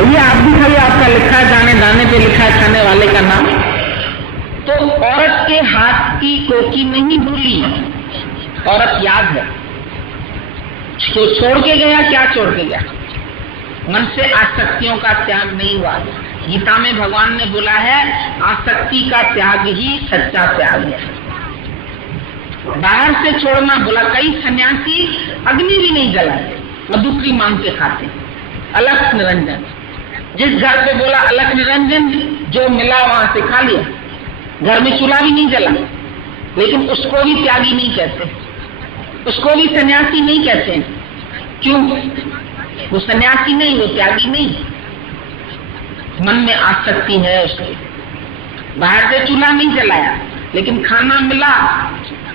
खाइए, आप भी खाइए, आपका लिखा है, दाने दाने पे लिखा है खाने वाले का नाम। तो औरत के हाथ की कोकी नहीं भूली, औरत याद है। तो छोड़ के गया, क्या छोड़ के गया? मन से आसक्तियों का त्याग नहीं हुआ। गीता में भगवान ने बोला है आसक्ति का त्याग ही सच्चा त्याग है। बाहर से छोड़ना बोला, कई सन्यासी अग्नि भी नहीं जलाते, मधुकरी मांग के खाते, अलख निरंजन। जिस घर पे बोला अलख निरंजन, जो मिला वहां से खा लिया। घर में चूल्हा भी नहीं जला, लेकिन उसको भी त्यागी नहीं कहते, उसको भी सन्यासी नहीं कहते। क्यों? वो सन्यासी नहीं, वो त्यागी नहीं। मन में आसक्ति है उसके। बाहर से चूल्हा नहीं जलाया, लेकिन खाना मिला,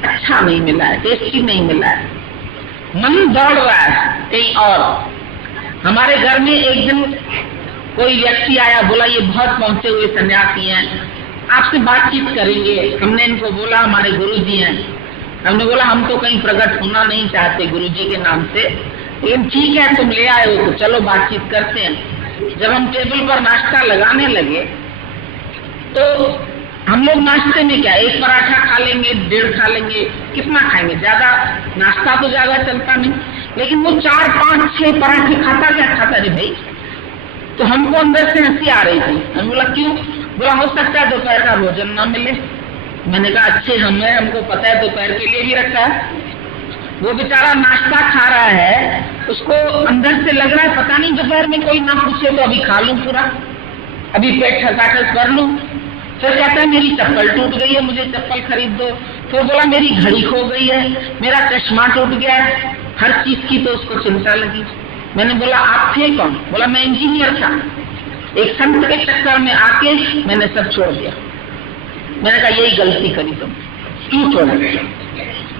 अच्छा नहीं मिला है, टेस्टी नहीं मिला है, मन दौड़ रहा है कहीं और। हमारे घर में एक दिन कोई व्यक्ति आया, बोला ये बहुत पहुंचे हुए सन्यासी हैं, आपसे बातचीत करेंगे। हमने इनको बोला हमारे गुरुजी हैं। हमने बोला हम तो कहीं प्रकट होना नहीं चाहते गुरुजी के नाम से, लेकिन ठीक है तुम ले आए हो तो चलो बातचीत करते हैं। जब हम टेबल पर नाश्ता लगाने लगे तो हम लोग नाश्ते में क्या, एक पराठा खा लेंगे, 1.5 खा लेंगे, कितना खाएंगे, ज्यादा नाश्ता तो ज्यादा चलता नहीं, लेकिन वो 4, 5, 6 पराठे खाता रे भाई। तो हमको अंदर से हंसी आ रही थी। हमने बोला क्यों? बोला हो सकता है दोपहर का भोजन ना मिले। मैंने कहा अच्छे हमको पता है दोपहर के लिए भी रखा है। वो बेचारा नाश्ता खा रहा है, उसको अंदर से लग रहा है पता नहीं दोपहर में कोई ना पूछे तो अभी खा लूं पूरा, अभी पेट ठसाठस कर लूं। फिर कहता है मेरी चप्पल टूट गई है, मुझे चप्पल खरीद दो। फिर बोला मेरी घड़ी खो गई है, मेरा चश्मा टूट गया है। हर चीज की तो उसको चिंता लगी। मैंने बोला आप थे कौन? बोला मैं इंजीनियर था, एक संत के चक्कर में आके मैंने सब छोड़ दिया। मैंने कहा यही गलती करी तुम, क्यों छोड़ा?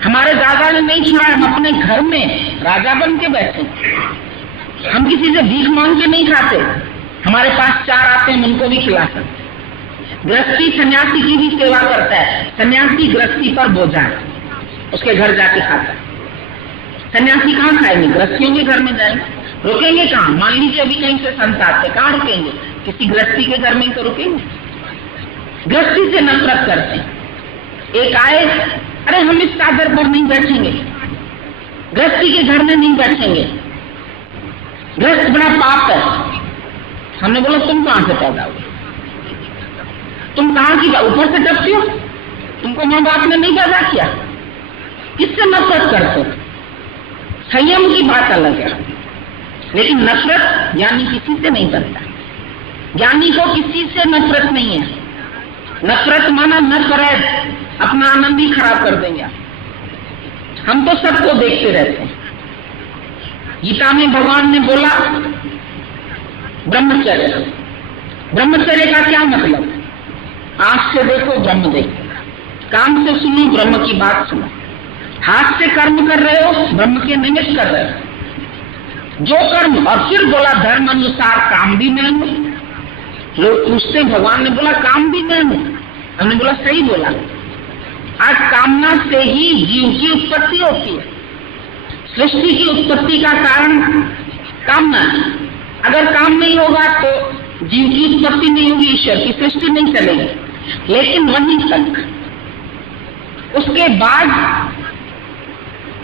हमारे दादा ने नहीं छोड़ा, हम अपने घर में राजा बन के बैठे, हम किसी से भीख मांग के नहीं खाते। हमारे पास 4 आते हैं, उनको भी खिला सकते। गृहस्थी सन्यासी की भी सेवा करता है, सन्यासी गृहस्थी पर बोझा है, उसके घर जाके खाता है। सन्यासी कहाँ खाएंगे? गृहस्थियों के घर में जाएंगे, रुकेंगे कहाँ? मान लीजिए अभी कहीं से संत आते, कहाँ रुकेंगे? किसी गृहस्थी के घर में ही तो रुकेंगे। गृहस्थी से नफरत करते। एक आए, अरे हम इस चादर पर नहीं बैठेंगे, गृहस्थी के घर में नहीं बैठेंगे, गृहस्थ बड़ा पाप है। हमने बोला तुम कहां से पैदा हुए? तुम कहां की ऊपर से टपती हो? तुमको माँ बाप ने नहीं पैदा किया? किससे नफरत करते? संयम की बात अलग है, लेकिन नफरत ज्ञानी किसी से नहीं करता। ज्ञानी को किसी से नफरत नहीं है। नफरत माना न करे, अपना आनंद ही खराब कर देंगे। हम तो सबको देखते रहते हैं। गीता में भगवान ने बोला ब्रह्मचर्य। ब्रह्मचर्य का क्या मतलब? आंख से देखो ब्रह्म देखो, कान से सुनो ब्रह्म की बात सुनो, हाथ से कर्म कर रहे हो ब्रह्म के निमित्त कर रहे हो जो कर्म। और फिर बोला धर्म अनुसार काम भी मैं हूं। लोग पूछते भगवान ने बोला काम भी मैं हूं। हमने बोला सही बोला। आज कामना से ही जीव की उत्पत्ति होती है। सृष्टि की उत्पत्ति का कारण कामना है। अगर काम नहीं होगा तो जीव की उत्पत्ति नहीं होगी, ईश्वर की सृष्टि नहीं चलेगी। लेकिन वहीं तक, उसके बाद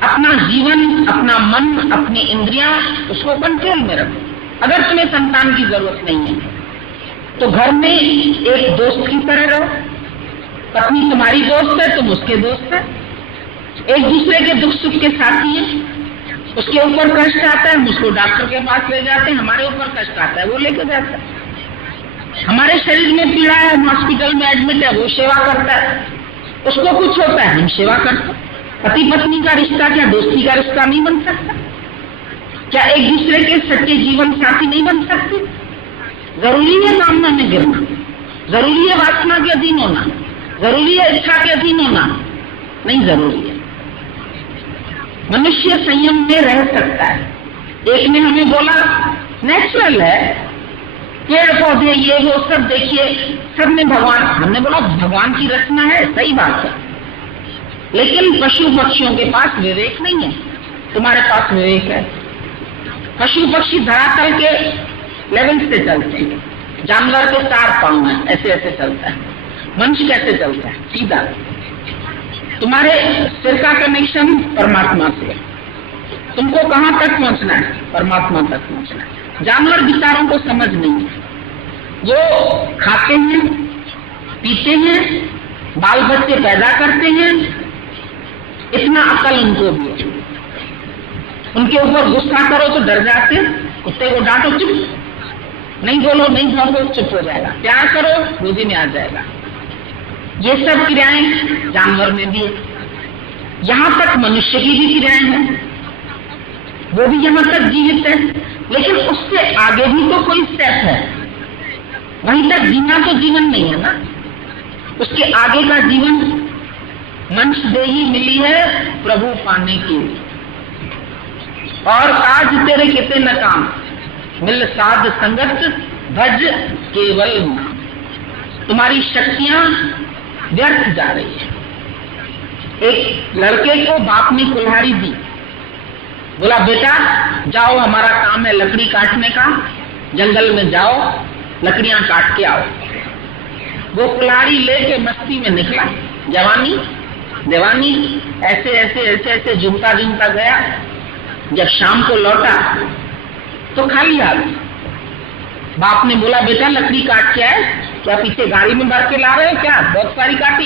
अपना जीवन, अपना मन, अपनी इंद्रियां, उसको कंट्रोल में रखो। अगर तुम्हें संतान की जरूरत नहीं है तो घर में एक दोस्त की तरह रहो। पत्नी तुम्हारी दोस्त है, तुम उसके दोस्त है, एक दूसरे के दुख सुख के साथी हैं। उसके ऊपर कष्ट आता है, हम उसको डॉक्टर के पास ले जाते हैं। हमारे ऊपर कष्ट आता है, वो लेके जाता है। हमारे शरीर में पीड़ा है, हम हॉस्पिटल में एडमिट है, वो सेवा करता है। उसको कुछ होता है, हम सेवा करते हैं। पति पत्नी का रिश्ता क्या दोस्ती का रिश्ता नहीं बन सकता? क्या एक दूसरे के सच्चे जीवन साथी नहीं बन सकते? जरूरी है कामना में गिरना, जरूरी है वासना के अधीन होना, जरूरी है इच्छा के अधीन होना? नहीं जरूरी है। मनुष्य संयम में रह सकता है। एक ने हमें बोला नेचुरल है, पेड़ पौधे ये वो सब देखिए, सब में भगवान। हमने बोला भगवान की रचना है, सही बात है, लेकिन पशु पक्षियों के पास विवेक नहीं है, तुम्हारे पास विवेक है। पशु पक्षी धरातल के लेवल से चलते हैं। जानवर के 4 पांव हैं, ऐसे ऐसे चलता है। मनुष्य कैसे चलता है? सीधा। तुम्हारे सिर का कनेक्शन परमात्मा से, तुमको कहां तक पहुंचना है? परमात्मा तक पहुंचना है। जानवर विचारों को समझ नहीं है, वो खाते हैं, पीते हैं, बाल बच्चे पैदा करते हैं, इतना अकल उनको भी है। उनके ऊपर गुस्सा करो तो डर जाते, कुत्ते को डांटो चुप, नहीं बोलो, नहीं भौंको, चुप हो जाएगा। प्यार करो, गोदी में आ जाएगा। ये सब क्रियाएं जानवर में भी है। यहां तक मनुष्य की भी क्रियाएं हैं, वो भी यहां तक जीवित है, लेकिन उससे आगे भी तो कोई स्टेप है। वहीं तक जीना तो जीवन नहीं है ना, उसके आगे का जीवन मनुष्य देही मिली है प्रभु पाने के लिए। और काज तेरे किते न काम, मिल साध संगत भज केवल नाम। तुम्हारी शक्तियां व्यर्थ जा रही है। एक लड़के को बाप ने कुल्हाड़ी दी, बोला बेटा जाओ, हमारा काम है लकड़ी काटने का, जंगल में जाओ, लकड़ियां काट के आओ। वो कुल्हाड़ी लेके मस्ती में निकला, जवानी जवानी ऐसे ऐसे ऐसे ऐसे झूमता झूमता गया। जब शाम को लौटा तो खाली हाथ। बाप ने बोला बेटा लकड़ी काट के आए, क्या पीछे गाड़ी में भर के ला रहे हो क्या? बहुत सारी काटी।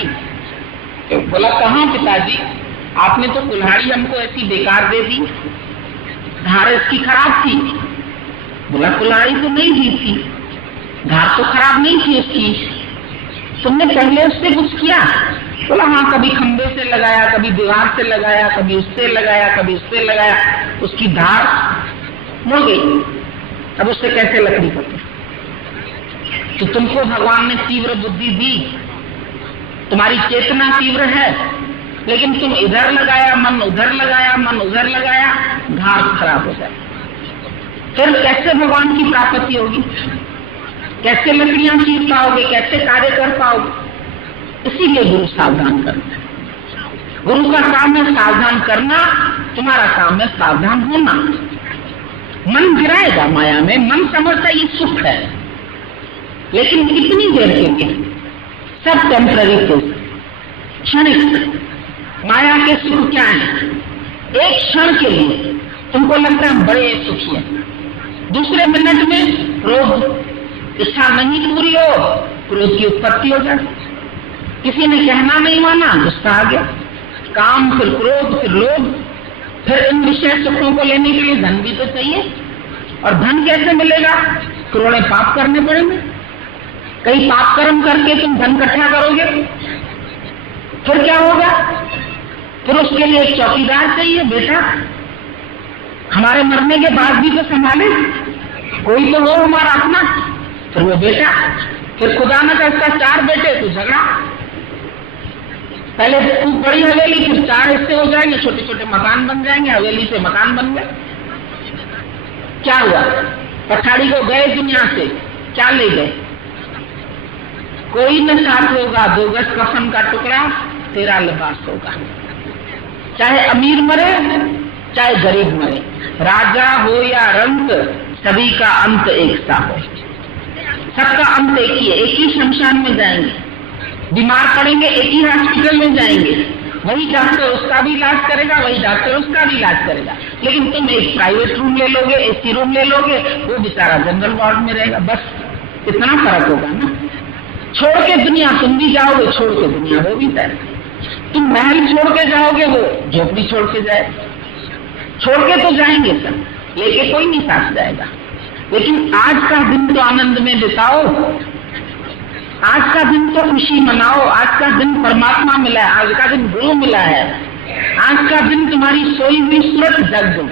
तो बोला कहाँ पिताजी, आपने तो कुल्हाड़ी हमको ऐसी बेकार दे दी, धार इसकी खराब थी। बोला कुल्हाड़ी तो नहीं दी थी, धार तो खराब नहीं थी उसकी, तुमने पहले उससे कुछ किया? बोला हाँ, कभी खंबे से लगाया, कभी दीवार से लगाया, कभी उससे लगाया, कभी उससे लगाया, उसकी धार मुड़ गई। अब उससे कैसे लकड़ी पकड़े? तो तुमको भगवान ने तीव्र बुद्धि दी, तुम्हारी चेतना तीव्र है, लेकिन तुम इधर लगाया मन, उधर लगाया मन, उधर लगाया, धार खराब हो जाए। फिर कैसे भगवान की प्राप्ति होगी? कैसे लकड़ियां चीर पाओगे? कैसे कार्य कर पाओगे? इसीलिए गुरु सावधान करना है। गुरु का काम है सावधान करना, तुम्हारा काम है सावधान होना। मन गिराएगा माया में, मन समझता ये सुख है, लेकिन कितनी देर के लिए? सब टेम्पररी सुख, क्षणिक। माया के सुख क्या है? एक क्षण के लिए तुमको लगता है बड़े सुखी है, दूसरे मिनट में क्रोध, इच्छा नहीं पूरी हो, क्रोध की उत्पत्ति हो जाए। किसी ने कहना नहीं माना, गुस्सा आ गया, काम, फिर क्रोध, फिर लोभ। फिर इन विषय सुखों को लेने के लिए धन भी तो चाहिए, और धन कैसे मिलेगा? करोड़ों पाप करने पड़ेंगे। कई पाप कर्म करके तुम धन इकट्ठा करोगे, फिर क्या होगा? फिर उसके लिए एक चौकीदार चाहिए। बेटा हमारे मरने के बाद भी तो संभाले, कोई तो हो हमारा अपना। फिर वो बेटा, फिर खुदा न करता 4 बेटे तो झगड़ा, पहले खूब बड़ी हवेली, फिर 4 हिस्से हो जाएंगे, छोटे छोटे मकान बन जाएंगे, हवेली से मकान बन गए। क्या हुआ? पठाड़ी को गए दुनिया से, क्या ले गए? कोई न साथ होगा, 2 गज कफन का टुकड़ा, तेरा लिबास होगा। चाहे अमीर मरे, चाहे गरीब मरे, राजा हो या रंक, सभी का अंत एक सा हो। सबका अंत एक ही है, एक ही शमशान में जाएंगे। बीमार पड़ेंगे, एक ही हॉस्पिटल में जाएंगे, वही डॉक्टर उसका भी इलाज करेगा, वही डॉक्टर उसका भी इलाज करेगा। लेकिन तुम एक प्राइवेट रूम ले लोगे, एसी रूम ले लोगे, वो बेचारा जनरल वार्ड में रहेगा। बस इतना फर्क होगा ना। छोड़ के दुनिया तुम भी जाओगे, छोड़ के दुनिया वो भी जाएगा। तुम महल छोड़ के जाओगे, वो झोपड़ी छोड़ के जाए। छोड़ के तो जाएंगे सब, लेके कोई नहीं साथ जाएगा। लेकिन आज का दिन तो आनंद में बिताओ, आज का दिन तो खुशी मनाओ। आज का दिन परमात्मा मिला है, आज का दिन गुरु मिला है, आज का दिन तुम्हारी सोई हुई सूरत जग दो।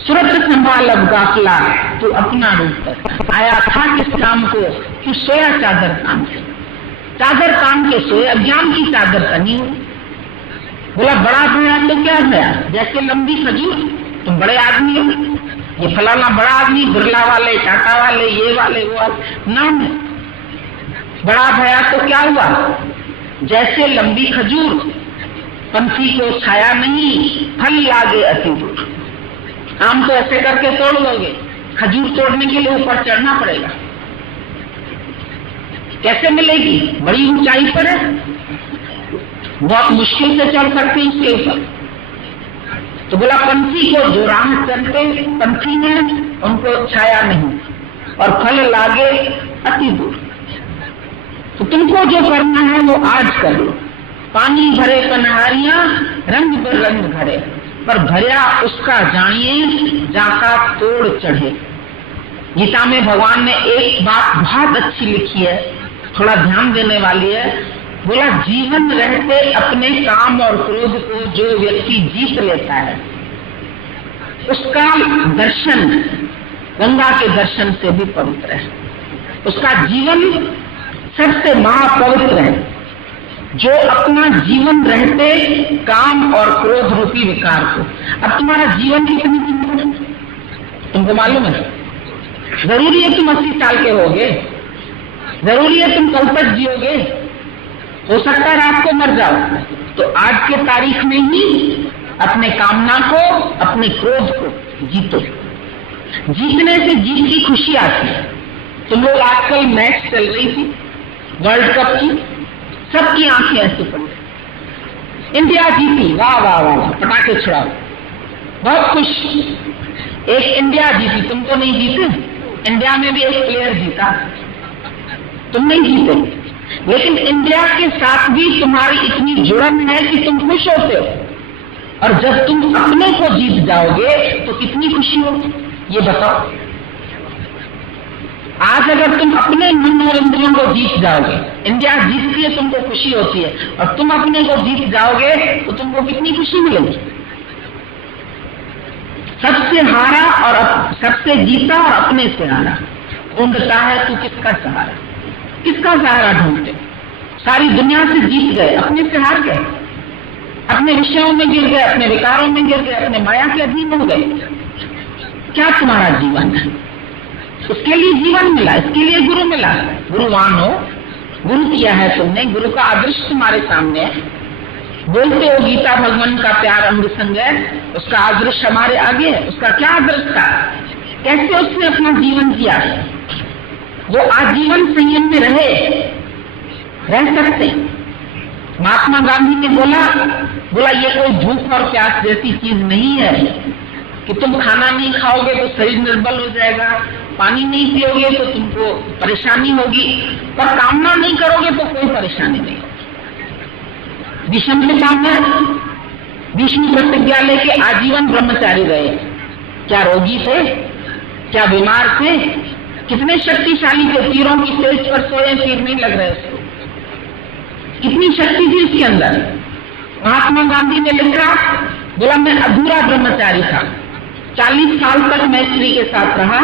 सूरत संभाल अब गाफला, तू अपना रूप आया था किस काम को, तू सोया चादर तान के। चादर तान के सोए, अज्ञान की चादर तनी हुई। बोला बड़ा भया तो क्या भया? जैसे लंबी खजूर, तुम बड़े आदमी हो, ये फलाना बड़ा आदमी, बिरला वाले, टाटा वाले, ये वाले, वो वाले नाम है। बड़ा भया तो क्या हुआ? जैसे लंबी खजूर, पंछी को छाया नहीं, फल लागे अति दूर। आम तो ऐसे करके तोड़ लोगे, खजूर तोड़ने के लिए ऊपर चढ़ना पड़ेगा। कैसे मिलेगी? बड़ी ऊंचाई पर है, बहुत मुश्किल से चढ़ सकते हैं उसके ऊपर। तो बोला पंछी को जो राह चलते पंछी हैं उनको छाया नहीं और फल लागे अति दूर। तो तुमको जो करना है वो आज कर लो। पानी भरे पनहारियां रंग बेरंग भरे, पर भरिया उसका जानिए जाका तोड़ चढ़े। गीता में भगवान ने एक बात बहुत अच्छी लिखी है, थोड़ा ध्यान देने वाली है। बोला जीवन रहते अपने काम और क्रोध को जो व्यक्ति जीत लेता है उसका दर्शन गंगा के दर्शन से भी पवित्र है, उसका जीवन सबसे महापवित्र है। जो अपना जीवन रहते काम और क्रोध रूपी विकार को, अब तुम्हारा जीवन कितनी जिंदगी है तुमको मालूम है? जरूरी है तुम 80 साल के होगे, जरूरी है तुम कल तक जियोगे, हो सकता है रात को मर जाओ। तो आज के तारीख में ही अपने कामना को अपने क्रोध को जीतो। जीतने से जीत की खुशी आती है। तुम लोग आजकल मैच चल रही थी वर्ल्ड कप की, सबकी आंखें ऐसी पड़ी, इंडिया जीती, वाह वाह वाह, पटाखे छुड़ाओ, बहुत खुश। एक इंडिया जीती, तुम तो नहीं जीते। इंडिया में भी एक प्लेयर जीता, तुम नहीं जीते, लेकिन इंडिया के साथ भी तुम्हारी इतनी जुड़न है कि तुम खुश होते हो। और जब तुम अपने को जीत जाओगे तो कितनी खुशी होगी ये बताओ। आज अगर तुम अपने मन और इंद्रियों को जीत जाओगे, इंडिया जीतती है तुमको खुशी होती है, और तुम अपने को जीत जाओगे तो तुमको कितनी खुशी मिलेगी। सबसे हारा और सबसे जीता और अपने से हारा ढूंढता है तू किसका सहारा, किसका सहारा ढूंढते? सारी दुनिया से जीत गए, अपने से हार गए, अपने विषयों में गिर गए, अपने विकारों में गिर गए, अपने माया के अधीन हो गए। क्या तुम्हारा जीवन है? उसके लिए जीवन मिला, इसके लिए गुरु मिला। गुरुवान हो, गुरु किया है तुमने, गुरु का आदर्श तुम्हारे सामने है। बोलते हो गीता भगवान का प्यार अमृत संग है, उसका आदर्श हमारे आगे है। उसका क्या आदर्श था? कैसे उसने अपना जीवन जिया? वो आजीवन संयम में रह सकते। महात्मा गांधी ने बोला ये कोई भूख और प्यास जैसी चीज नहीं है कि तुम खाना नहीं खाओगे तो शरीर निर्बल हो जाएगा, पानी नहीं पियोगे तो तुमको परेशानी होगी, पर कामना नहीं करोगे तो कोई परेशानी नहीं होगी। भीष्म के सामने भीष्म प्रतिज्ञा लेके आजीवन ब्रह्मचारी रहे। क्या रोगी थे? क्या बीमार थे? कितने शक्तिशाली थे? तीरों की तेज पर सोए, तीर नहीं लग रहे उसको। कितनी शक्ति थी उसके अंदर। महात्मा गांधी ने लिखा, बोला मैं अधूरा ब्रह्मचारी था, 40 साल तक मैं स्त्री के साथ रहा,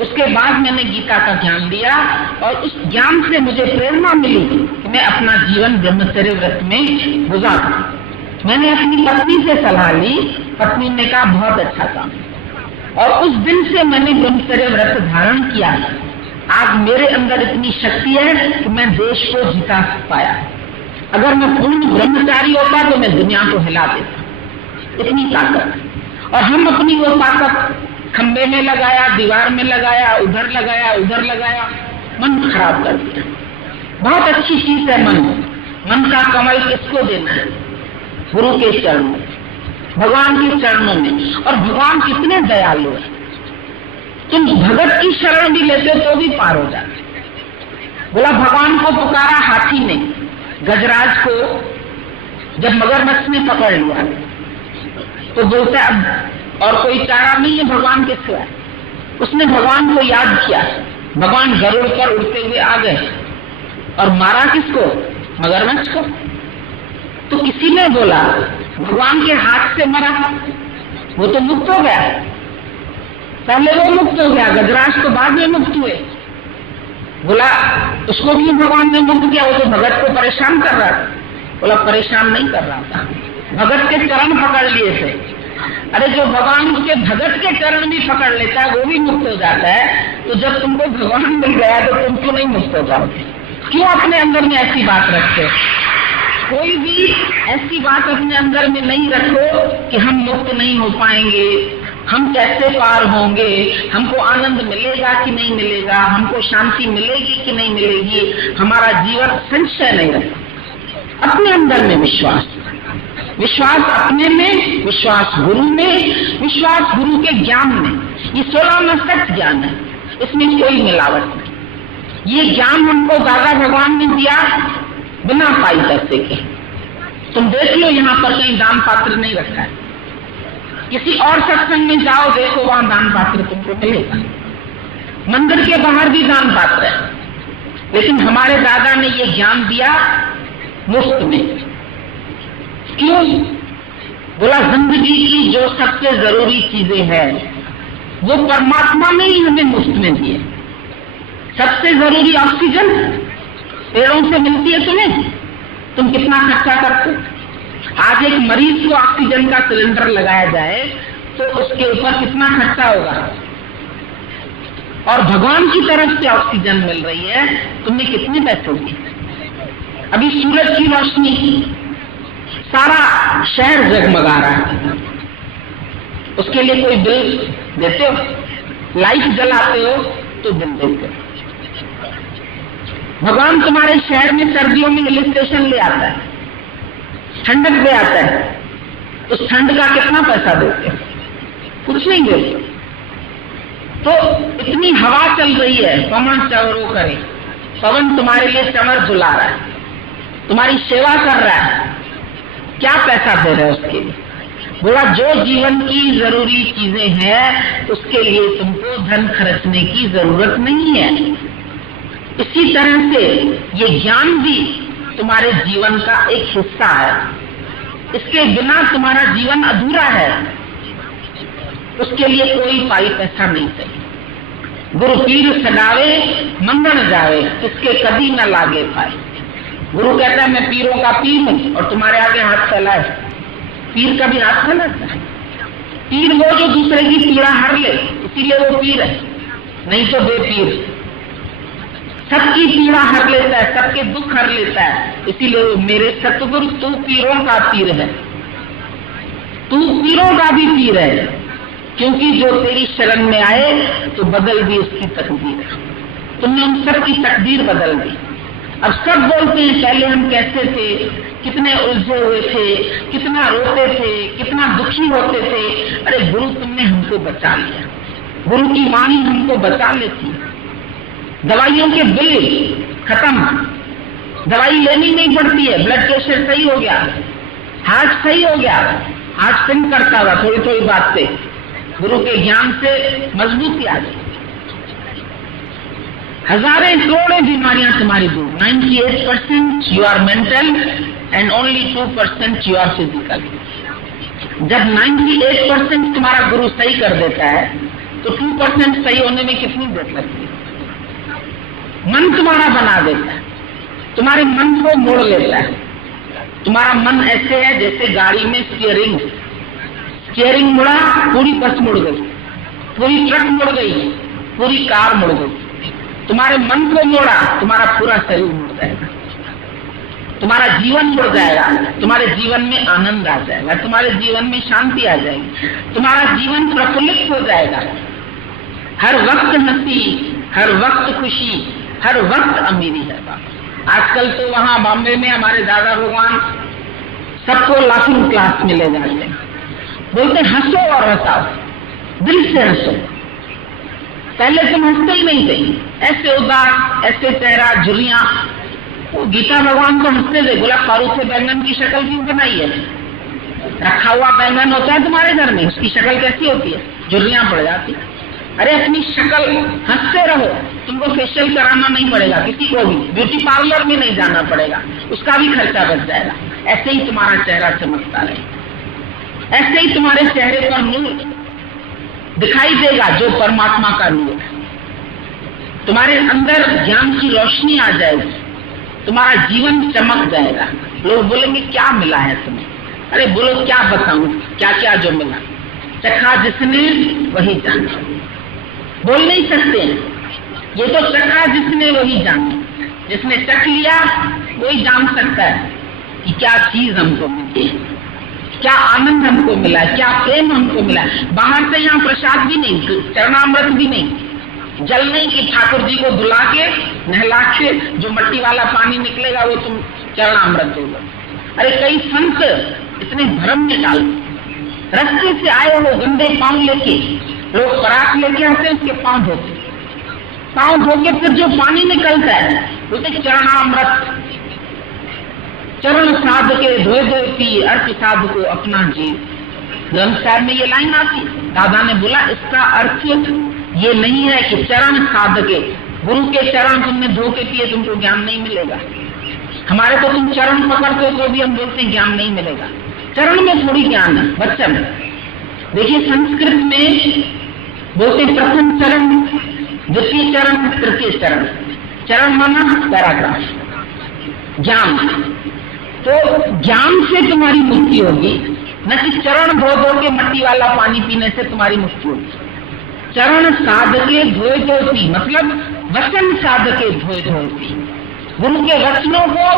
उसके बाद मैंने गीता का ज्ञान लिया और उस ज्ञान से मुझे प्रेरणा मिली कि मैं अपना जीवन ब्रह्मचर्य व्रत में गुजारूं। मैंने अपनी पत्नी से सलाह ली, पत्नी ने कहा बहुत अच्छा काम, और उस दिन से मैंने ब्रह्मचर्य व्रत धारण किया। आज मेरे अंदर इतनी शक्ति है कि मैं देश को जिता पाया। अगर मैं पूर्ण ब्रह्मचारी होता तो मैं दुनिया को हिला देता, इतनी ताकत। और हम अपनी वो ताकत खंबे में लगाया, दीवार में लगाया, उधर लगाया, मन खराब कर दिया। बहुत अच्छी चीज है मन का कमल किसको देना है? गुरु के चरणों, भगवान के चरणों में। और भगवान कितने दयालु है, तुम भगत की शरण भी लेते हो तो भी पार हो जाते। बोला भगवान को पुकारा हाथी ने, गजराज को जब मगरमच्छ ने पकड़ लिया तो बोलता अब और कोई चारा नहीं है भगवान के सिवाय। उसने भगवान को याद किया, भगवान गरुड़ पर उड़ते हुए आ गए और मारा किसको? मगरमच्छ को। तो किसी ने बोला भगवान के हाथ से मरा, वो तो मुक्त हो गया, पहले वो मुक्त हो गया, गजराज तो बाद में मुक्त हुए। बोला उसको भी भगवान ने मुक्त किया, वो तो भगत को परेशान कर रहा था। बोला परेशान नहीं कर रहा था, भगत के चरण पकड़ लिए थे। अरे जो भगवान के भगत के चरण भी पकड़ लेता है वो भी मुक्त हो जाता है, तो जब तुमको भगवान मिल गया तो तुम क्यों नहीं मुक्त हो जाओगे? क्यों अपने अंदर में ऐसी बात रखते? कोई भी ऐसी बात अपने अंदर में नहीं रखो कि हम मुक्त नहीं हो पाएंगे, हम कैसे पार होंगे, हमको आनंद मिलेगा कि नहीं मिलेगा, हमको शांति मिलेगी कि नहीं मिलेगी, हमारा जीवन संशय नहीं रहता। अपने अंदर में विश्वास, विश्वास अपने में, विश्वास गुरु में, विश्वास गुरु के ज्ञान में। ये 16 सच ज्ञान है, इसमें कोई मिलावट नहीं। ये ज्ञान हमको दादा भगवान ने दिया बिना पाई पैसे के। तुम देख लो, यहाँ पर कहीं दान पात्र नहीं रखा है। किसी और सत्संग में जाओ, देखो वहां दान पात्र तुमको मिलेगा। मंदिर के बाहर भी दान पात्र है, लेकिन हमारे दादा ने ये ज्ञान दिया मुफ्त में। क्यों? बोला जिंदगी की जो सबसे जरूरी चीजें हैं वो परमात्मा ने ही हमें मुफ्त में दी है। सबसे जरूरी ऑक्सीजन पेड़ों से मिलती है तुम्हें, तुम कितना खर्चा करते? आज एक मरीज को ऑक्सीजन का सिलेंडर लगाया जाए तो उसके ऊपर कितना खर्चा होगा, और भगवान की तरफ से ऑक्सीजन मिल रही है, तुमने कितने पैसे दिए? अभी सूरज की रोशनी, सारा शहर जगमगा रहा है, उसके लिए कोई बिल देते हो? लाइट जलाते हो तो बिल देते हो। भगवान तुम्हारे शहर में सर्दियों में हिल स्टेशन ले आता है, ठंडक ले आता है, उस ठंड का कितना पैसा देते हो? कुछ नहीं देते। तो इतनी हवा चल रही है, पवन चवरो करे, पवन तुम्हारे लिए चमर झुला रहा है, तुम्हारी सेवा कर रहा है, क्या पैसा दे रहे हो उसके लिए? बोला जो जीवन की जरूरी चीजें हैं उसके लिए तुमको धन खर्चने की जरूरत नहीं है। इसी तरह से ये ज्ञान भी तुम्हारे जीवन का एक हिस्सा है, इसके बिना तुम्हारा जीवन अधूरा है। उसके लिए कोई पाई पैसा नहीं चाहिए। गुरु पीर सगावे मंगन जावे, इसके कभी न लागे पाए। गुरु कहता है मैं पीरों का पीर हूं और तुम्हारे आगे हाथ फैलाए। पीर कभी हाथ फैलाता है? पीर वो जो दूसरे की पीड़ा हर ले, इसीलिए वो पीर है, नहीं तो बेपीर। सबकी पीड़ा हर लेता है, सबके दुख हर लेता है, इसीलिए मेरे सतगुरु तू पीरों का पीर है, तू पीरों का भी पीर है, क्योंकि जो तेरी शरण में आए तो बदल दी उसकी तकदीर। तुमने उन सब की तकदीर बदल दी। अब सब बोलते हैं पहले हम कैसे थे, कितने उलझे हुए थे, कितना रोते थे, कितना दुखी होते थे। अरे गुरु तुमने हमको बचा लिया, गुरु की वाणी हमको बचा लेती। दवाइयों के बिल खत्म, दवाई लेनी नहीं पड़ती है, ब्लड प्रेशर सही हो गया, हार्ट सही हो गया, हार्ट सिंक करता हुआ थोड़ी थोड़ी बात से, गुरु के ज्ञान से मजबूती आ गई। हजारों करोड़ों बीमारियां तुम्हारी दूर। 98% you are mental and only 2% you are physical. जब 98% तुम्हारा गुरु सही कर देता है तो 2% सही होने में कितनी देर लगती है? मन तुम्हारा बना देता है, तुम्हारे मन को मोड़ लेता है। तुम्हारा मन ऐसे है जैसे गाड़ी में स्टीयरिंग मुड़ा, पूरी बस मुड़ गई, पूरी ट्रक मुड़ गई, पूरी कार मुड़ गई। तुम्हारे मन को मोड़ा, तुम्हारा पूरा शरीर मुड़ जाएगा, तुम्हारा जीवन मुड़ जाएगा, तुम्हारे जीवन में आनंद आ जाएगा, तुम्हारे जीवन में शांति आ जाएगी, तुम्हारा जीवन प्रफुल्लित हो जाएगा। हर वक्त हंसी, हर वक्त खुशी, हर वक्त अमीरी है। आजकल तो वहां बॉम्बे में हमारे दादा भगवान सबको लाफिंग क्लास में ले जाते हैं, बोलते हंसो और हंसाओ, दिल से हंसो। पहले तुम हंसते ही नहीं थे, ऐसे उदास, ऐसे चेहरा, झुर्रियां। वो गीता भगवान को हंसते थे, बोला पारू से बैंगन की शक्ल क्यों बनाई है? रखा हुआ बैंगन होता है तुम्हारे घर में, उसकी शक्ल कैसी होती है? झुर्रियां पड़ जाती। अरे अपनी शक्ल हंसते रहो, तुमको फेशियल कराना नहीं पड़ेगा, किसी को भी ब्यूटी पार्लर में नहीं जाना पड़ेगा, उसका भी खर्चा बच जाएगा। ऐसे ही तुम्हारा चेहरा चमकता रहे, ऐसे ही तुम्हारे चेहरे पर नूर दिखाई देगा जो परमात्मा का नूर है। तुम्हारे अंदर ज्ञान की रोशनी आ जाएगी, तुम्हारा जीवन चमक जाएगा। लोग बोलेंगे क्या मिला है तुम्हें? अरे बोलो क्या बताऊं, क्या क्या जो मिला। चखा जिसने वही जाना, बोल नहीं सकते हैं। ये तो चखा जिसने वही जाना, जिसने चख लिया वही जान सकता है कि क्या चीज हमको मिली है, क्या आनंद हमको मिला, क्या प्रेम हमको मिला। बाहर से यहाँ प्रसाद भी नहीं, चरणामृत भी नहीं, जल नहीं कि ठाकुर जी को धुला के नहला के जो मट्टी वाला पानी निकलेगा वो तुम चरणामृत दोगे। अरे कई संत इतने भ्रम में डाल, रास्ते से आए हो गंदे पांव लेके, लोग परात लेके आते हैं, उसके पांव धोते, पांव धो के फिर जो पानी निकलता है बोलते चरणामृत। चरण साध के धोए धोए पी, अर्थ साध को अपना जीव। ग्रंथ साहब में ये लाइन आती, दादा ने बोला इसका अर्थ ये नहीं है कि चरण साध के, गुरु के चरण तुमने धो के पिए तुमको ज्ञान नहीं मिलेगा। हमारे तो तुम चरण पकड़ते हो तो भी हम बोलते हैं ज्ञान नहीं मिलेगा। चरण में थोड़ी ज्ञान है, वचन। देखिए संस्कृत में बोलते प्रथम चरण, द्वितीय चरण, तृतीय चरण। चरण माना पैराग्राफ, ज्ञान। तो ज्ञान से तुम्हारी मुक्ति होगी, न कि चरण धो धो के मट्टी वाला पानी पीने से तुम्हारी मुक्ति होगी। चरण साध के धोए धोए पी, मतलब वचन साध के धोए धोए पी। गुरु के वचनों को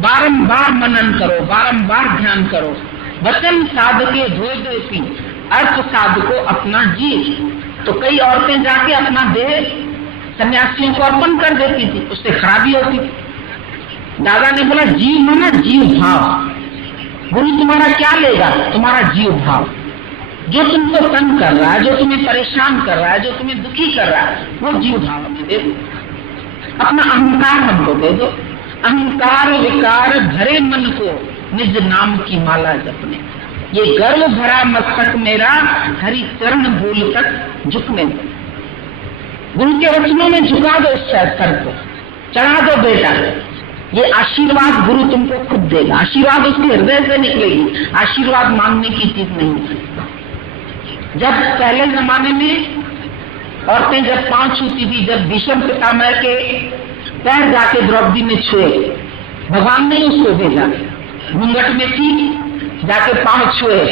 बारंबार मनन करो, बारंबार ध्यान करो। वचन साध के धोए धोए पी, अर्थ साध को अपना जीव। तो कई औरतें जाके अपना देह सन्यासियों को अर्पण कर देती थी, उससे खराबी होती थी। दादा ने बोला जीव माना जीव भाव। गुरु तुम्हारा क्या लेगा? तुम्हारा जीव भाव। जो तुमको तंग कर रहा है, जो तुम्हें परेशान कर रहा है, जो तुम्हें दुखी कर रहा है, वो जीव भाव हमें दे दो। अपना अहंकार हमको दे दो। अहंकार विकार भरे मन को निज नाम की माला जपने। ये गर्व भरा मस्तक मेरा हरि चरण धूल तक झुकने दो। गुरु के वचनों में झुका दो इस सर को, चढ़ा दो बेटा। ये आशीर्वाद गुरु तुमको खुद देगा। आशीर्वाद उसके हृदय से निकलेगी, आशीर्वाद मांगने की चीज नहीं है। जब पहले जमाने में औरतें जब पांव छूती थी, जब भीष्म पितामह के पैर जाके द्रौपदी ने छुए, भगवान ने उसको भेजा। घूंघट में थी, जाके पांव छुए,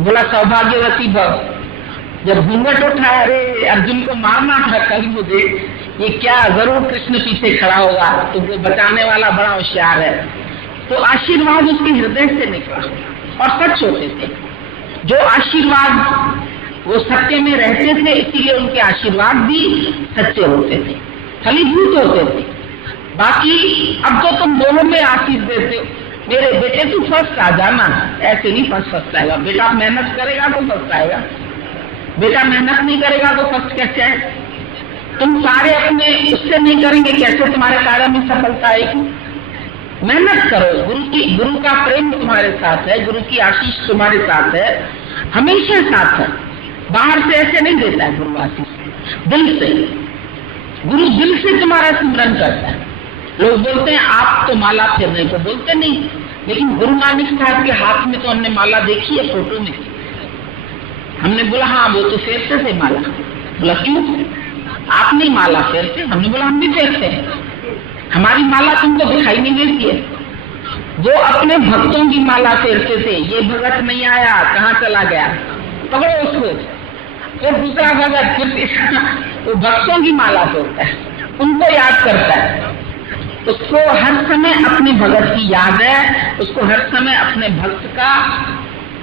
बोला सौभाग्यवती भव। जब घूंघट उठा, अरे अर्जुन को मारना था कल मुझे, ये क्या जरूर कृष्ण पीछे खड़ा होगा, तुमको बचाने वाला बड़ा होशियार है। तो आशीर्वाद उसके हृदय से निकला और सच होते थे। जो आशीर्वाद वो सत्य में रहते थे, इसीलिए उनके आशीर्वाद भी सच्चे होते थे, फलीभूत होते थे। बाकी अब तो तुम दोनों में आशीष देते हो, मेरे बेटे तू फर्स्ट आ जाना, ऐसे नहीं फर्स्ट आएगा। बेटा मेहनत करेगा तो फर्स्ट आएगा, बेटा मेहनत नहीं करेगा तो फर्स्ट कैसे आएगा? तुम कार्य अपने उससे नहीं करेंगे, कैसे तुम्हारे कार्य में सफलता आएगी? मेहनत करो। गुरु का प्रेम तुम्हारे साथ है, गुरु की आशीष तुम्हारे साथ है, हमेशा साथ है। बाहर से ऐसे नहीं देता है गुरु आशीष, दिल से। गुरु दिल से तुम्हारा सिमरन करता है। लोग बोलते हैं आप तो माला फेरने को बोलते नहीं, लेकिन गुरु नानक साहब के हाथ में तो हमने माला देखी है फोटो में। हमने बोला हाँ वो तो फेरते थे माला। बोला क्यों आप नहीं माला फेरते? हमने बोला हम भी फेरते हैं, हमारी माला तुमको दिखाई नहीं देती है। वो अपने भक्तों की माला फेरते थे। ये भगत नहीं आया, कहाँ चला गया, पकड़ो उसको। फिर दूसरा भगत, फिर वो भक्तों की माला फेरता है, उनको याद करता है। उसको हर समय अपने भगत की याद है, उसको हर समय अपने भक्त का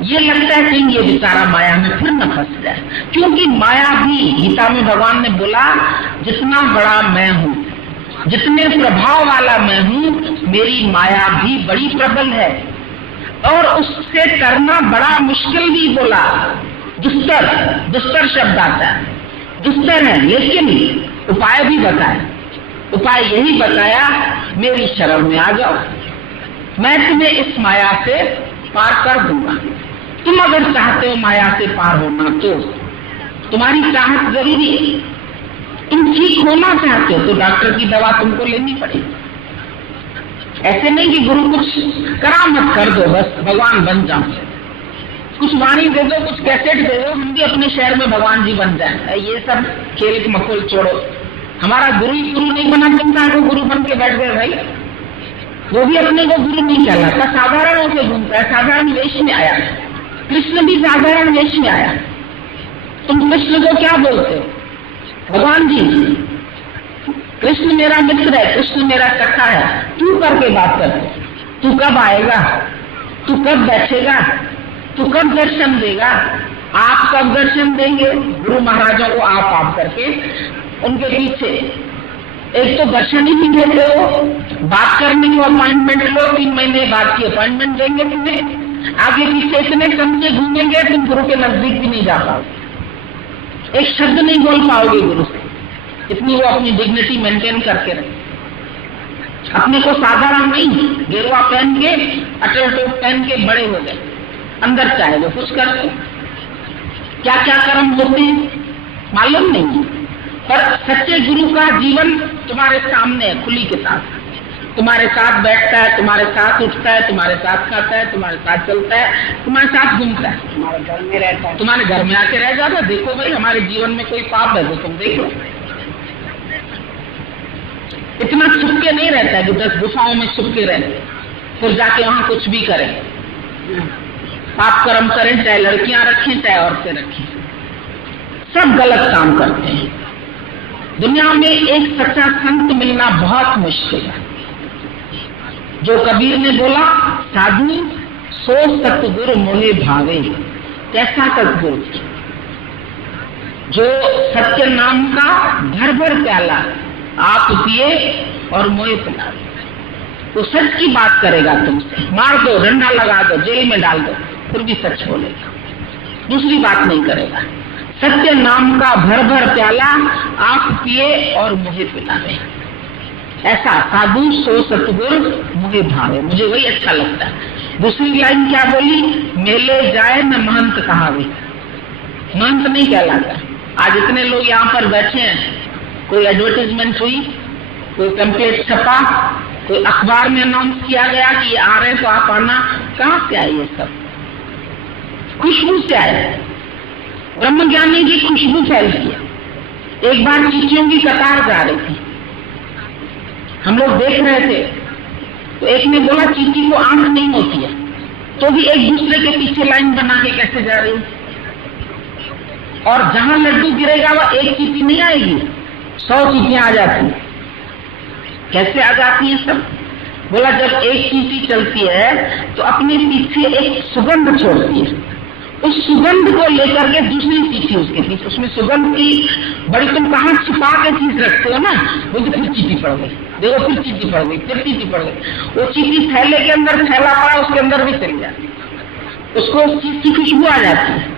ये लगता है कि ये बेचारा माया में फिर न फंस जाए। क्योंकि माया भी, गीता में भगवान ने बोला जितना बड़ा मैं हूँ, जितने प्रभाव वाला मैं हूँ, मेरी माया भी बड़ी प्रबल है और उससे करना बड़ा मुश्किल भी। बोला दुस्तर, दुस्तर शब्द आता है, दुस्तर है, लेकिन उपाय भी बताया। उपाय यही बताया मेरी शरण में आ जाओ, मैं तुम्हें इस माया से पार कर दूंगा। तुम अगर चाहते हो माया से पार होना तो तुम्हारी चाहत जरूरी है। तुम ठीक होना चाहते हो तो डॉक्टर की दवा तुमको लेनी पड़ेगी। ऐसे नहीं कि गुरु कुछ करामत कर दो बस भगवान बन जाओ, कुछ वाणी दे दो, कुछ कैसेट दे दो, हम भी अपने शहर में भगवान जी बन जाए। ये सब खेल मखोल छोड़ो। हमारा गुरु ही गुरु नहीं बना, तुम को गुरु बन के बैठ गए भाई। वो भी अपने को गुरु नहीं कहलाता, साधारण होकर घूमता है, साधारण वेश में आया। कृष्ण भी साधारण वेश में आया। तुम कृष्ण को क्या बोलते हो? भगवान जी, कृष्ण मेरा मित्र है, कृष्ण मेरा सखा है, तू करके बात करते। तू कब आएगा, तू कब बैठेगा, तो कब दर्शन देगा? आप कब दर्शन देंगे? गुरु महाराजों को आप करके उनके पीछे एक तो दर्शन ही नहीं देते हो, बात करने की अपॉइंटमेंट लो, 3 महीने बाद की अपॉइंटमेंट देंगे तुम्हें, आगे पीछे इतने समझे घूमेंगे तुम गुरु के नजदीक भी नहीं जा पाओगे, एक शब्द नहीं बोल पाओगे गुरु से, इतनी वो अपनी डिग्निटी मेंटेन करके रहे। अपने को साधारण नहीं, गेरुआ पहन के, अटल टोप पहन के बड़े हो गए, अंदर चाहे वो कुछ करते, क्या क्या कर्म होते हैं मालूम नहीं, पर सच्चे गुरु का जीवन तुम्हारे सामने है, खुली किताब, तुम्हारे साथ बैठता है, तुम्हारे साथ उठता है, तुम्हारे साथ खाता है, तुम्हारे साथ चलता है, तुम्हारे साथ घूमता है, तुम्हारे घर में रहता है, तुम्हारे घर में आके रह जाता है। देखो भाई हमारे जीवन में कोई पाप है तो तुम देखो, इतना छुप के नहीं रहता है कि 10 गुफाओं में छुप के रहे फिर जाके वहां कुछ भी करें, पाप कर्म करें, चाहे लड़कियां रखें चाहे औरतें रखें, सब गलत काम करते हैं। दुनिया में एक सच्चा संत मिलना बहुत मुश्किल है। जो कबीर ने बोला, साधु सो सतगुरु मोहे भावे, कैसा सतगुरु? जो सत्य नाम का भर भर प्याला आप पिए और मोहे पिला दो, तो सच की बात करेगा तुमसे, मार दो, डंडा लगा दो, जेल में डाल दो, फिर भी सच बोलेगा, दूसरी बात नहीं करेगा। सत्य नाम का भर भर प्याला आप पिए और मुझे पिलावे, ऐसा साधु सो सतगुरु मुझे भावे, मुझे वही अच्छा लगता है। दूसरी लाइन क्या बोली? मेले जाए न महंत कहावे, महंत नहीं कहलाता। आज इतने लोग यहाँ पर बैठे हैं, कोई एडवर्टाइजमेंट हुई, कोई पैम्पलेट छपा, कोई अखबार में अनाउंस किया गया कि ये आ रहे हैं तो आप आना, कहाँ से आए ये सब? खुशबू से आए, ब्रह्म ज्ञानी की खुशबू फैलती है। एक बार चींटियों की कतार जा रही थी, हम लोग देख रहे थे, तो एक ने बोला चींटी को आंख नहीं होती है, तो भी एक दूसरे के पीछे लाइन बना के कैसे जा रही, और जहां लड्डू गिरेगा वह एक चींटी नहीं आएगी, 100 चींटियां आ जाती, कैसे आ जाती हैं सब? बोला जब एक चींटी चलती है तो अपने पीछे एक सुगंध छोड़ती है, उस सुगंध को लेकर के दूसरी चींटी उसके पीछे, उसमें सुगंध की बड़ी, तुम कहाँ छुपा के चीज रखते हो ना, बोलते फिर चींटी पड़ गई, देखो फिर चींटी पड़ गई, फिर चींटी पड़ गई, वो चींटी थैले के अंदर थैला पड़ा उसके अंदर भी चली जाती, उसको उस चीज की खुशबू आ जाती है,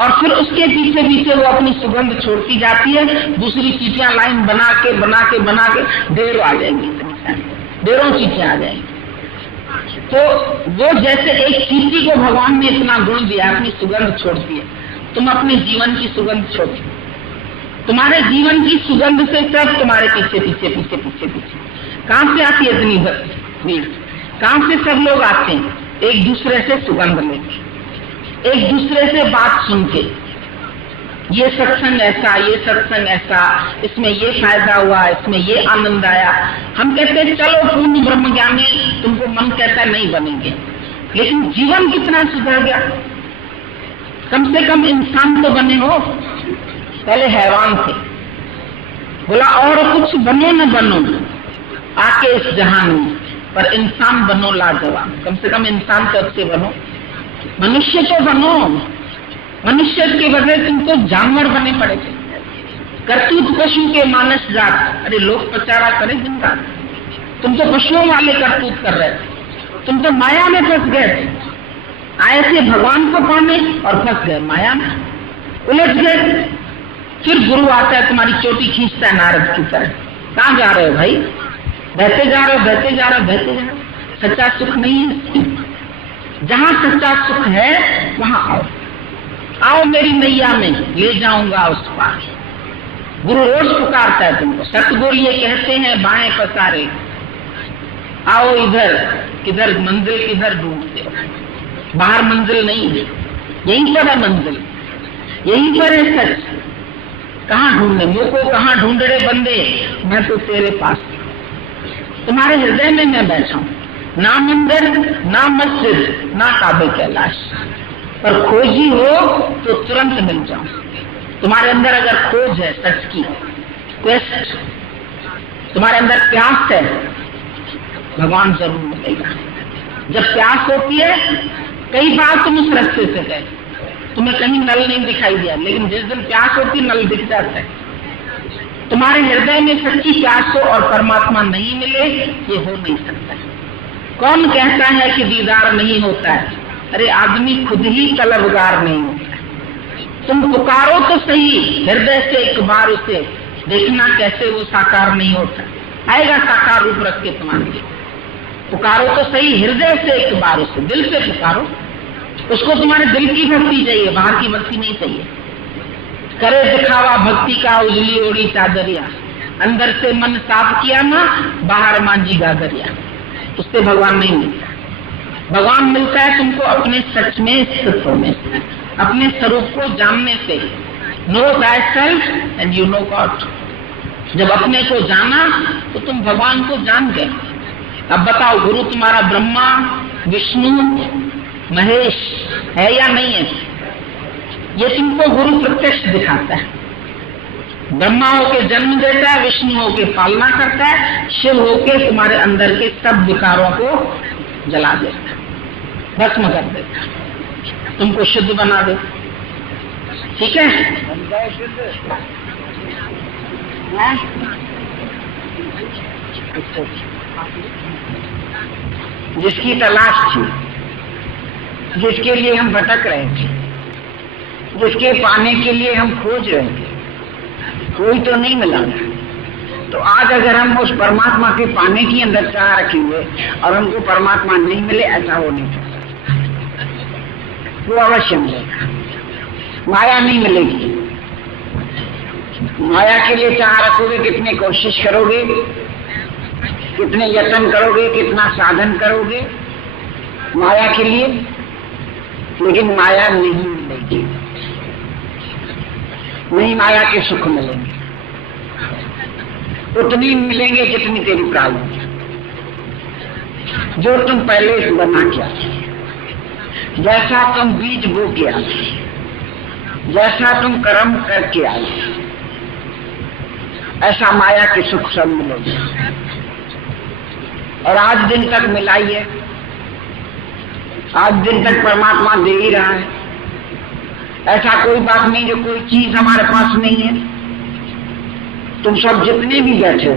और फिर उसके पीछे पीछे वो अपनी सुगंध छोड़ती जाती है, दूसरी चींटियां लाइन बना के ढेरों आ जाएंगी, ढेरों चींटियां आ जाएंगी। तो वो जैसे एक चींटी को भगवान ने इतना गुण दिया, अपनी सुगंध छोड़ती है, तुम अपने जीवन की सुगंध छोड़ती, तुम्हारे जीवन की सुगंध से सब तुम्हारे पीछे पीछे पीछे पीछे पीछे कहां से आती है इतनी भीड़? कहां से सब लोग आते हैं? एक दूसरे से सुगंध लेके, एक दूसरे से बात सुन के, ये सत्संग ऐसा, ये सत्संग ऐसा, इसमें ये फायदा हुआ, इसमें ये आनंद आया। हम कहते हैं चलो पूर्ण ब्रह्म ज्ञानी, तुमको मन कहता है नहीं बनेंगे, लेकिन जीवन कितना सुधर गया। कम से कम इंसान तो बने हो, पहले हैवान थे, बोला और कुछ बनो न बनो आके इस जहान में, पर इंसान बनो लाजवाब, कम से कम इंसान तो अच्छे बनो, मनुष्य तो बनो। मनुष्य के बदले तुमको जानवर बने पड़े थे, करतूत पशु के मानस जात, अरे लोग पचारा करे जिनका, तुम तो पशुओं वाले करतूत कर रहे थे, तुम तो माया में फंस गए थे, आए थे भगवान को पाने और फंस गए माया में, उलझ गए। फिर गुरु आता है, तुम्हारी चोटी खींचता है नारद की तरह, कहाँ जा रहे हो भाई? बहते जा रहे हो, बहते जा रहे हो, बहते जा रहे हो, सच्चा सुख नहीं है। जहां सच्चा सुख है वहां आओ, आओ मेरी नैया में, ले जाऊंगा उस पार। गुरु रोज पुकारता है तुमको, सतगुरु ये कहते हैं बाएं पसारे, आओ इधर, किधर मंजिल किधर ढूंढते हो? बाहर मंजिल नहीं है, यहीं पर है मंजिल, यहीं पर है सच। कहाँ ढूंढने मुझको, कहाँ ढूंढ रहे बंदे, मैं तो तेरे पास, तुम्हारे हृदय में मैं बैठा हूं, ना मंदिर ना मस्जिद ना काबे कैलाश, पर खोजी हो तो तुरंत मिल जाओ। तुम्हारे अंदर अगर खोज है सच की, क्वेस्ट, तुम्हारे अंदर प्यास है, भगवान जरूर मिलेगा। जब प्यास होती है कई बार तुम उस रास्ते से गए, तुम्हें कहीं नल नहीं दिखाई दिया, लेकिन जिस दिन प्यास होती नल दिख जाता है। तुम्हारे हृदय में सच्ची प्यास हो और परमात्मा नहीं मिले, ये हो नहीं सकता। कौन कहता है कि दीदार नहीं होता है? अरे आदमी खुद ही तलबगार नहीं होता। तुम पुकारो तो सही हृदय से एक बार उसे, देखना कैसे वो साकार नहीं होता। आएगा साकार रूप रख के तुम्हारे। पुकारो तो सही हृदय से एक बार उसे, दिल से पुकारो। उसको तुम्हारे दिल की भक्ति चाहिए, बाहर की भक्ति नहीं चाहिए। करे दिखावा भक्ति का उजली ओढ़ी चादरिया, अंदर से मन साफ किया ना, बाहर मांझी गागरिया। उससे भगवान नहीं मिलता। भगवान मिलता है तुमको अपने सच में स्थित होने से, अपने स्वरूप को जानने से। Know thyself and you know God। जब अपने को जाना तो तुम भगवान को जान गए। अब बताओ गुरु तुम्हारा ब्रह्मा विष्णु महेश है या नहीं है? ये तुमको गुरु प्रत्यक्ष दिखाता है। ब्रह्मा होके जन्म देता है, विष्णु होके पालना करता है, शिव होके तुम्हारे अंदर के सब विकारों को जला देता है, भस्म कर देता है, तुमको शुद्ध बना दे। ठीक है? जिसकी तलाश थी, जिसके लिए हम भटक रहे थे, जिसके पाने के लिए हम खोज रहे थे, कोई तो नहीं मिला। तो आज अगर हम उस परमात्मा के पाने की अंदर चाह रखे हुए और हमको परमात्मा नहीं मिले, ऐसा हो नहीं सकता। वो अवश्य मिलेगा, माया नहीं मिलेगी। माया के लिए चाह रखोगे, कितनी कोशिश करोगे, कितने यत्न करोगे, कितना साधन करोगे माया के लिए, लेकिन माया नहीं मिलेगी। नहीं माया के सुख मिलेंगे, उतनी मिलेंगे जितनी तेरी प्रारब्ध, जो तुम पहले बना के आए, जैसा तुम बीज बो के आए, जैसा तुम कर्म करके आए, ऐसा माया के सुख सब मिलेंगे। और आज दिन तक मिलाई है, आज दिन तक परमात्मा दे ही रहा है। ऐसा कोई बात नहीं जो कोई चीज हमारे पास नहीं है। तुम सब जितने भी बैठे हो,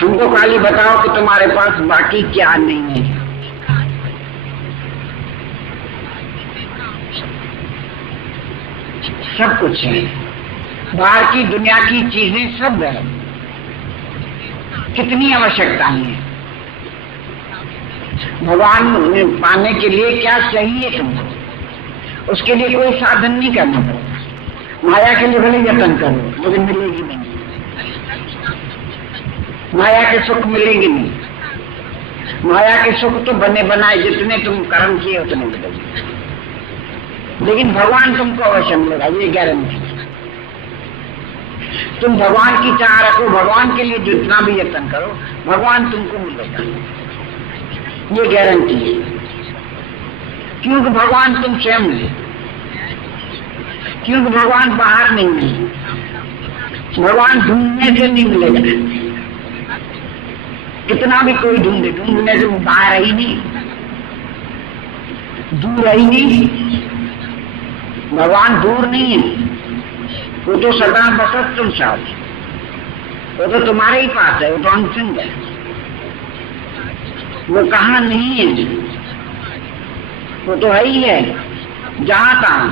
हमको खाली बताओ कि तुम्हारे पास बाकी क्या नहीं है। सब कुछ है, बाहर की दुनिया की चीजें सब है। कितनी आवश्यकताएं हैं। भगवान पाने के लिए क्या चाहिए तुमको? उसके लिए कोई साधन नहीं करना पड़ेगा। माया के लिए भले यत्न करो, लेकिन मिलेगी नहीं। माया के सुख मिलेंगे नहीं। माया के सुख तो बने बनाए, जितने तुम कर्म किए उतने मिलेंगे, लेकिन भगवान तुमको अवश्य मिलेगा, ये गारंटी। तुम भगवान की चाह रखो, भगवान के लिए जितना भी यत्न करो, भगवान तुमको मिलेगा, ये गारंटी है। क्योंकि भगवान तुम स्वयं है, क्योंकि भगवान बाहर नहीं है। भगवान ढूंढने से नहीं मिलेगा, कितना भी कोई ढूंढे, ढूंढने से वो बाहर ही नहीं, दूर ही नहीं। भगवान दूर नहीं है, वो तो सदा बसत तुम साथ, वो तो तुम्हारे ही पास है, वो तो अनसंग है। वो कहाँ नहीं है, वो तो है ही है, जहां तहां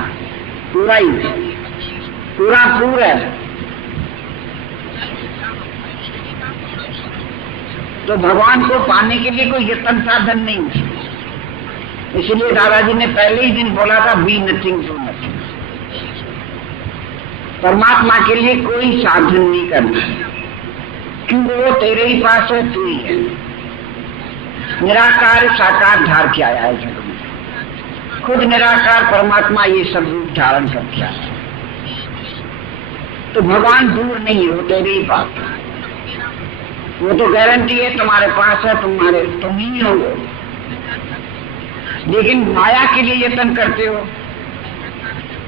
पूरा ही, पूरा पूरा है। तो भगवान को पाने के लिए कोई यत्न साधन नहीं है। इसलिए दादाजी ने पहले ही दिन बोला था, बी नथिंग टू नथिंग। परमात्मा के लिए कोई साधन नहीं करना, क्योंकि वो तेरे ही पास है, तू ही है। निराकार साकार धार के आया है जगत में, खुद निराकार परमात्मा ये सब रूप धारण करके आया। तो भगवान दूर नहीं है, वो तेरे ही पास है। वो तो गारंटी है तुम्हारे पास है, तुम ही हो। लेकिन माया के लिए यत्न करते हो,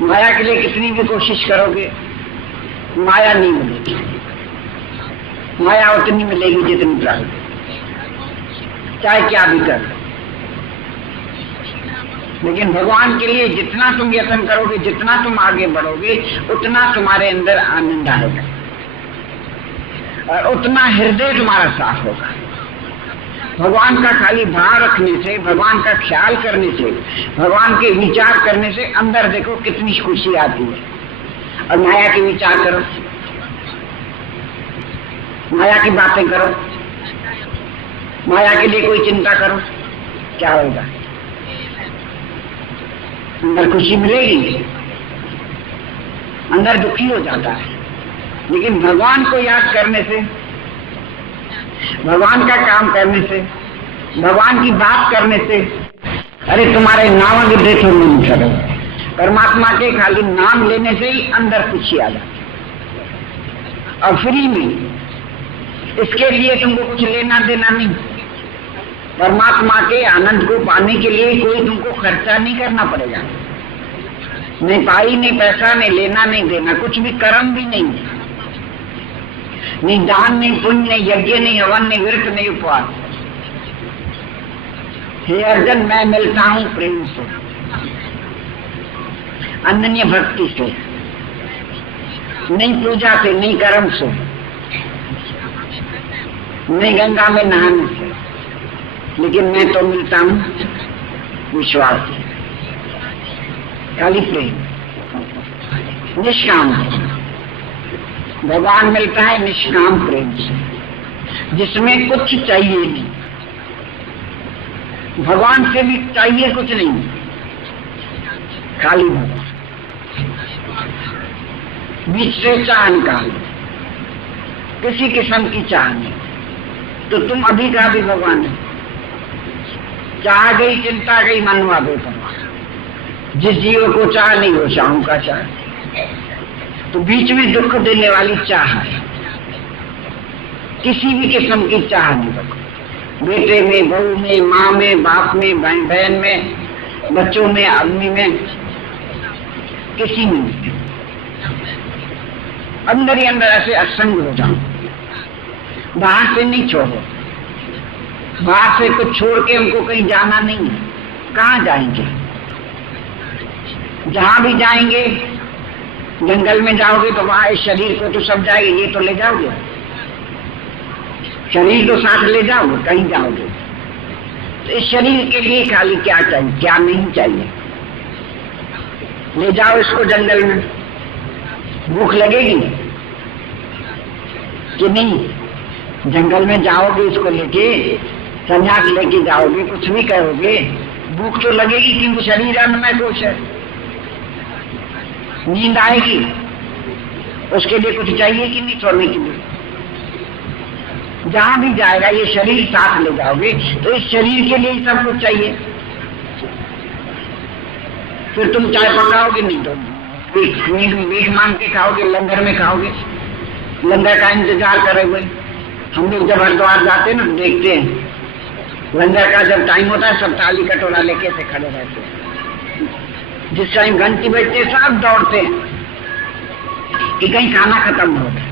माया के लिए कितनी भी कोशिश करोगे, माया नहीं मिलेगी। माया उतनी मिलेगी जितनी चाहिए, चाहे क्या भी कर। लेकिन भगवान के लिए जितना तुम यत्न करोगे, जितना तुम आगे बढ़ोगे, उतना तुम्हारे अंदर आनंद आएगा और उतना हृदय तुम्हारा साफ होगा। भगवान का खाली भाव रखने से, भगवान का ख्याल करने से, भगवान के विचार करने से अंदर देखो कितनी खुशी आती है। और माया के विचार करो, माया की बातें करो, माया के लिए कोई चिंता करो, क्या होगा? अंदर खुशी मिलेगी, अंदर दुखी हो जाता है। लेकिन भगवान को याद करने से, भगवान का काम करने से, भगवान की बात करने से, अरे तुम्हारे नाम के देखो मन करो, परमात्मा के खाली नाम लेने से ही अंदर खुशी आ जाती और फ्री में। इसके लिए तुमको कुछ लेना देना नहीं। परमात्मा के आनंद को पाने के लिए कोई तुमको खर्चा नहीं करना पड़ेगा, नहीं पाई, नहीं पैसा, नहीं लेना, नहीं देना, कुछ भी कर्म भी नहीं, नहीं दान, नहीं पुण्य, नहीं यज्ञ, नहीं हवन, नहीं व्रत, नहीं उपवास। हे अर्जुन, मैं मिलता हूं प्रेम से, अनन्य भक्ति से, नहीं पूजा से, नहीं कर्म से, नहीं गंगा में नहाने से, लेकिन मैं तो मिलता हूं विश्वास से, खाली प्रेम, निष्काम। भगवान मिलता है निष्काम प्रेम से, जिसमें कुछ चाहिए नहीं। भगवान से भी चाहिए कुछ नहीं, खाली भगवान। बीच से चाह निकाल, किसी किस्म की चाह नहीं, तो तुम अभी का भी भगवान है। चाह गई, चिंता गई, मनवा बेपरवाह। जिस जीव को चाह नहीं हो शाम का चाह, तो बीच में दुख देने वाली चाह है। किसी भी किस्म की चाह नहीं रखो, बेटे में, बहू में, माँ में, बाप में, बहन में, बच्चों में, आदमी में, किसी में नहीं। अंदर ही अंदर ऐसे असंग हो जाओ, बाहर से नहीं छोड़ो। बाहर से कुछ छोड़ के हमको कहीं जाना नहीं है। कहाँ जाएंगे? जहां भी जाएंगे, जंगल में जाओगे तो वहां इस शरीर को तो सब जाएंगे, ये तो ले जाओगे, शरीर तो साथ ले जाओगे, कहीं जाओगे तो इस शरीर के लिए खाली क्या चाहिए, क्या नहीं चाहिए। ले जाओ इसको जंगल में, भूख लगेगी कि नहीं? जंगल में जाओगे, इसको लेके संन्यास लेके जाओगे, कुछ भी करोगे, भूख तो लगेगी, क्योंकि शरीर अन्नमय कोश है। नींद आएगी, उसके लिए कुछ चाहिए कि नहीं छोड़ने के लिए? जहां भी जाएगा ये शरीर साथ ले जाओगे, तो इस शरीर के लिए ही सब कुछ चाहिए। फिर तुम चाय पकाओगे नहीं तो भीख मांग के खाओगे, लंगर में खाओगे, लंगर का इंतजार करे हुए। हम लोग जब हरिद्वार जाते हैं ना, देखते हैं लंगर का जब टाइम होता है, सब थाली कटोरा लेके से खड़े रहते हैं। जिस टाइम घंटी बजते हैं सब दौड़ते हैं कि कहीं खाना खत्म हो जाए,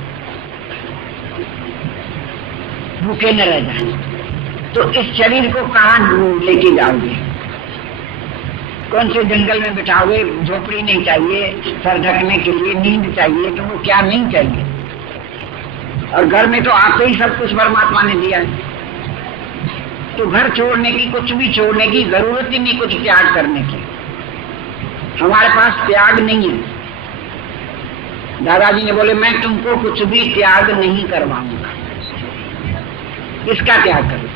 भूखे न रह जाए। तो इस शरीर को कहाँ लेके जाओगे? कौन से जंगल में बिठाओगे? झोपड़ी नहीं चाहिए, सर ढकने के लिए नींद चाहिए, तुमको क्या नहीं चाहिए? और घर में तो आते ही सब कुछ परमात्मा ने दिया है, तो घर छोड़ने की, कुछ भी छोड़ने की जरूरत ही नहीं, कुछ त्याग करने की। हमारे पास त्याग नहीं है। दादाजी ने बोले मैं तुमको कुछ भी त्याग नहीं करवाऊंगा। किसका त्याग करोगे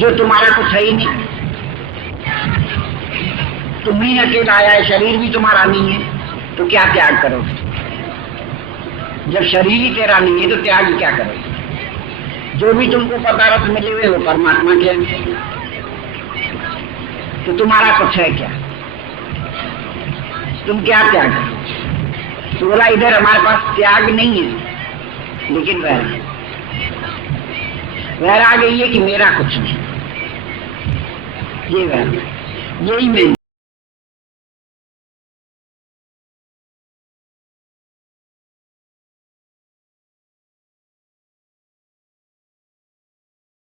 जो तुम्हारा कुछ है ही नहीं? तुम ही अकेला आया है, शरीर भी तुम्हारा नहीं है, तो क्या त्याग करोगे? जब शरीर ही तेरा नहीं है तो त्याग क्या करोगे? जो भी तुमको पदार्थ मिले हुए हो परमात्मा के, तो तुम्हारा कुछ है क्या? तुम क्या त्याग करोगे? तो बोला इधर हमारे पास त्याग नहीं है, लेकिन वैराग्य ये कि मेरा कुछ नहीं, ये वैराग्य, यही मैं